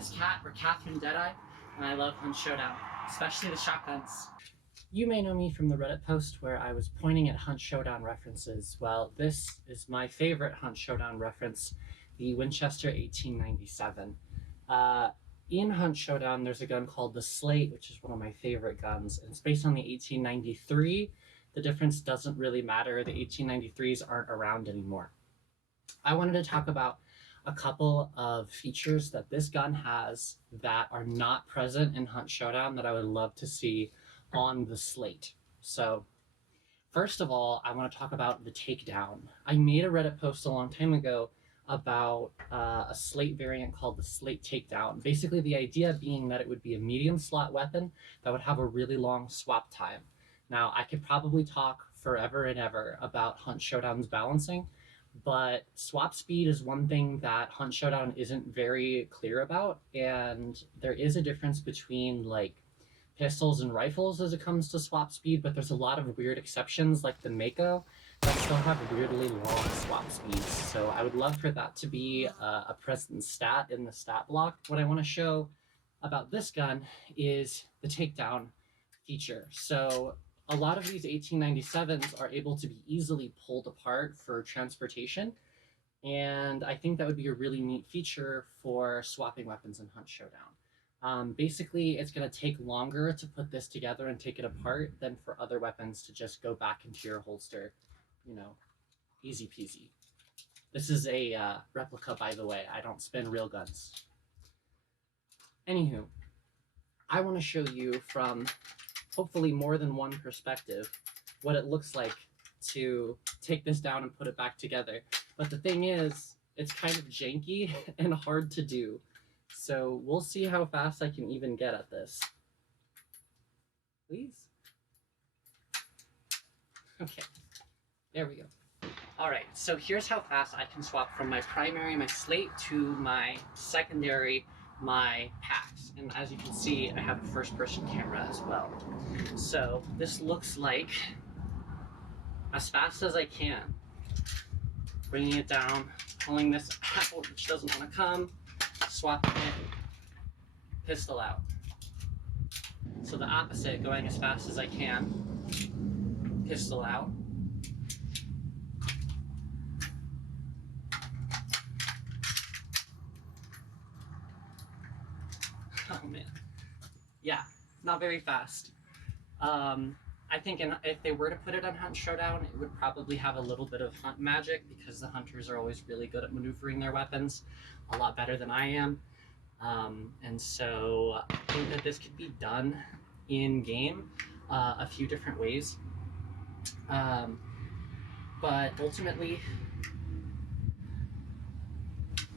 is Kat, or Catherine Deadeye, and I love Hunt Showdown, especially the shotguns. You may know me from the Reddit post where I was pointing at Hunt Showdown references. Well, this is my favorite Hunt Showdown reference, the Winchester 1897. In Hunt Showdown, there's a gun called the Slate, which is one of my favorite guns, and it's based on the 1893. The difference doesn't really matter. The 1893s aren't around anymore. I wanted to talk about a couple of features that this gun has that are not present in Hunt Showdown that I would love to see on the Slate. So first of all, I want to talk about the takedown. I made a Reddit post a long time ago about a Slate variant called the Slate takedown. Basically, the idea being that it would be a medium slot weapon that would have a really long swap time. Now, I could probably talk forever and ever about Hunt Showdown's balancing, but swap speed is one thing that Hunt Showdown isn't very clear about, and there is a difference between like pistols and rifles as it comes to swap speed, but there's a lot of weird exceptions like the Mako that still have weirdly long swap speeds. So I would love for that to be a present stat in the stat block. What I want to show about this gun is the takedown feature. So a lot of these 1897s are able to be easily pulled apart for transportation, and I think that would be a really neat feature for swapping weapons in Hunt Showdown. Basically, it's going to take longer to put this together and take it apart than for other weapons to just go back into your holster, you know, easy peasy. This is a replica, by the way. I don't spin real guns. Anywho, I want to show you from hopefully more than one perspective what it looks like to take this down and put it back together. But the thing is, it's kind of janky and hard to do. So we'll see how fast I can even get at this. Please? Okay, there we go. All right, so here's how fast I can swap from my primary, my Slate, to my secondary, my packs. And as you can see, I have a first-person camera as well. So this looks like as fast as I can. Bringing it down, pulling this out, which doesn't want to come, swapping it, pistol out. So the opposite, going as fast as I can, pistol out. Oh man. Yeah, not very fast. I think if they were to put it on Hunt Showdown, it would probably have a little bit of hunt magic because the hunters are always really good at maneuvering their weapons, a lot better than I am. And so I think that this could be done in game a few different ways. But ultimately,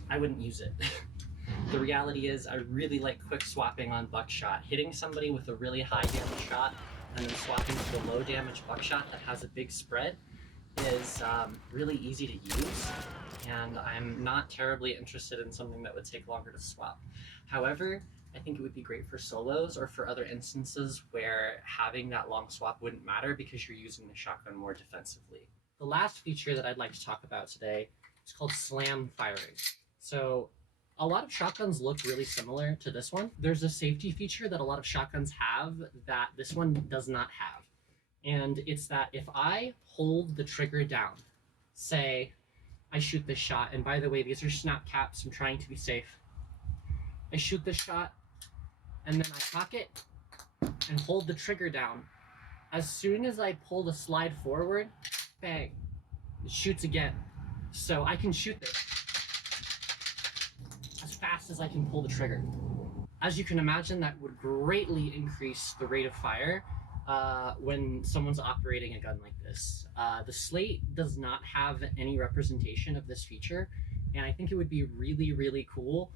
I wouldn't use it. The reality is I really like quick swapping on buckshot. Hitting somebody with a really high damage shot and then swapping to a low damage buckshot that has a big spread is really easy to use, and I'm not terribly interested in something that would take longer to swap. However, I think it would be great for solos or for other instances where having that long swap wouldn't matter because you're using the shotgun more defensively. The last feature that I'd like to talk about today is called slam firing. So a lot of shotguns look really similar to this one. There's a safety feature that a lot of shotguns have that this one does not have. And it's that if I hold the trigger down, say I shoot this shot, and by the way, these are snap caps, I'm trying to be safe. I shoot this shot, and then I cock it and hold the trigger down. As soon as I pull the slide forward, bang, it shoots again. So I can shoot this as fast as I can pull the trigger. As you can imagine, that would greatly increase the rate of fire when someone's operating a gun like this. The Slate does not have any representation of this feature, and I think it would be really, really cool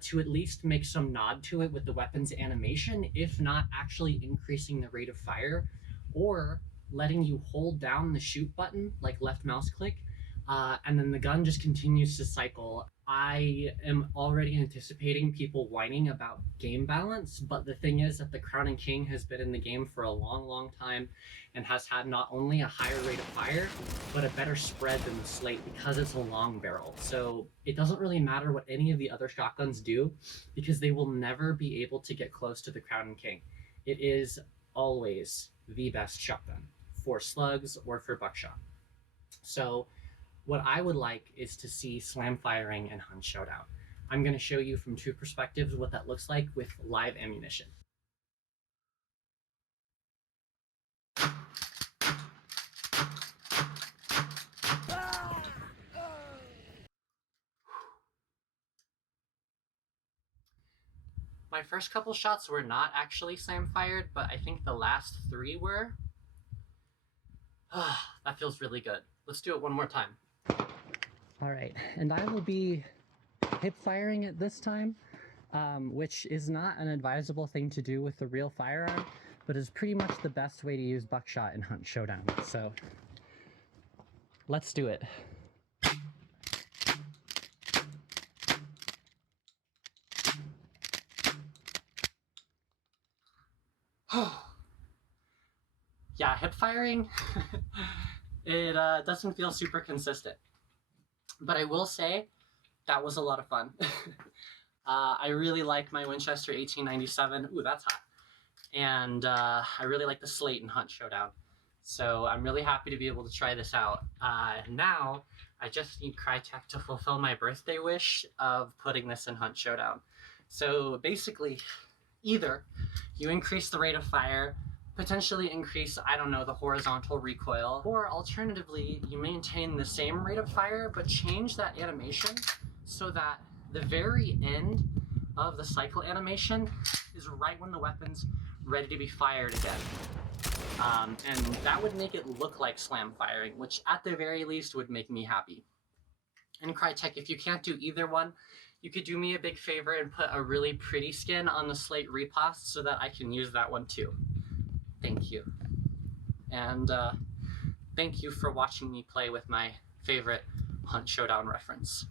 to at least make some nod to it with the weapon's animation, if not actually increasing the rate of fire, or letting you hold down the shoot button, like left mouse click, and then the gun just continues to cycle. I am already anticipating people whining about game balance, but the thing is that the Crown and King has been in the game for a long, long time and has had not only a higher rate of fire, but a better spread than the Slate because it's a long barrel. So it doesn't really matter what any of the other shotguns do because they will never be able to get close to the Crown and King. It is always the best shotgun for slugs or for buckshot. So what I would like is to see slam firing and hunt showdown. I'm going to show you from two perspectives what that looks like with live ammunition. My first couple shots were not actually slam fired, but I think the last three were. That feels really good. Let's do it one more time. All right, and I will be hip firing it this time, which is not an advisable thing to do with the real firearm, but is pretty much the best way to use buckshot in hunt showdown. So let's do it. Yeah, hip firing, it doesn't feel super consistent. But I will say that was a lot of fun. I really like my Winchester 1897. Ooh, that's hot. And I really like the Slate and Hunt Showdown. So I'm really happy to be able to try this out. Now, I just need Crytek to fulfill my birthday wish of putting this in Hunt Showdown. So basically, either you increase the rate of fire, potentially increase, I don't know, the horizontal recoil, or alternatively, you maintain the same rate of fire, but change that animation so that the very end of the cycle animation is right when the weapon's ready to be fired again. And that would make it look like slam firing, which at the very least would make me happy. And Crytek, if you can't do either one, you could do me a big favor and put a really pretty skin on the Slate riposte so that I can use that one too. Thank you. And thank you for watching me play with my favorite Hunt Showdown reference.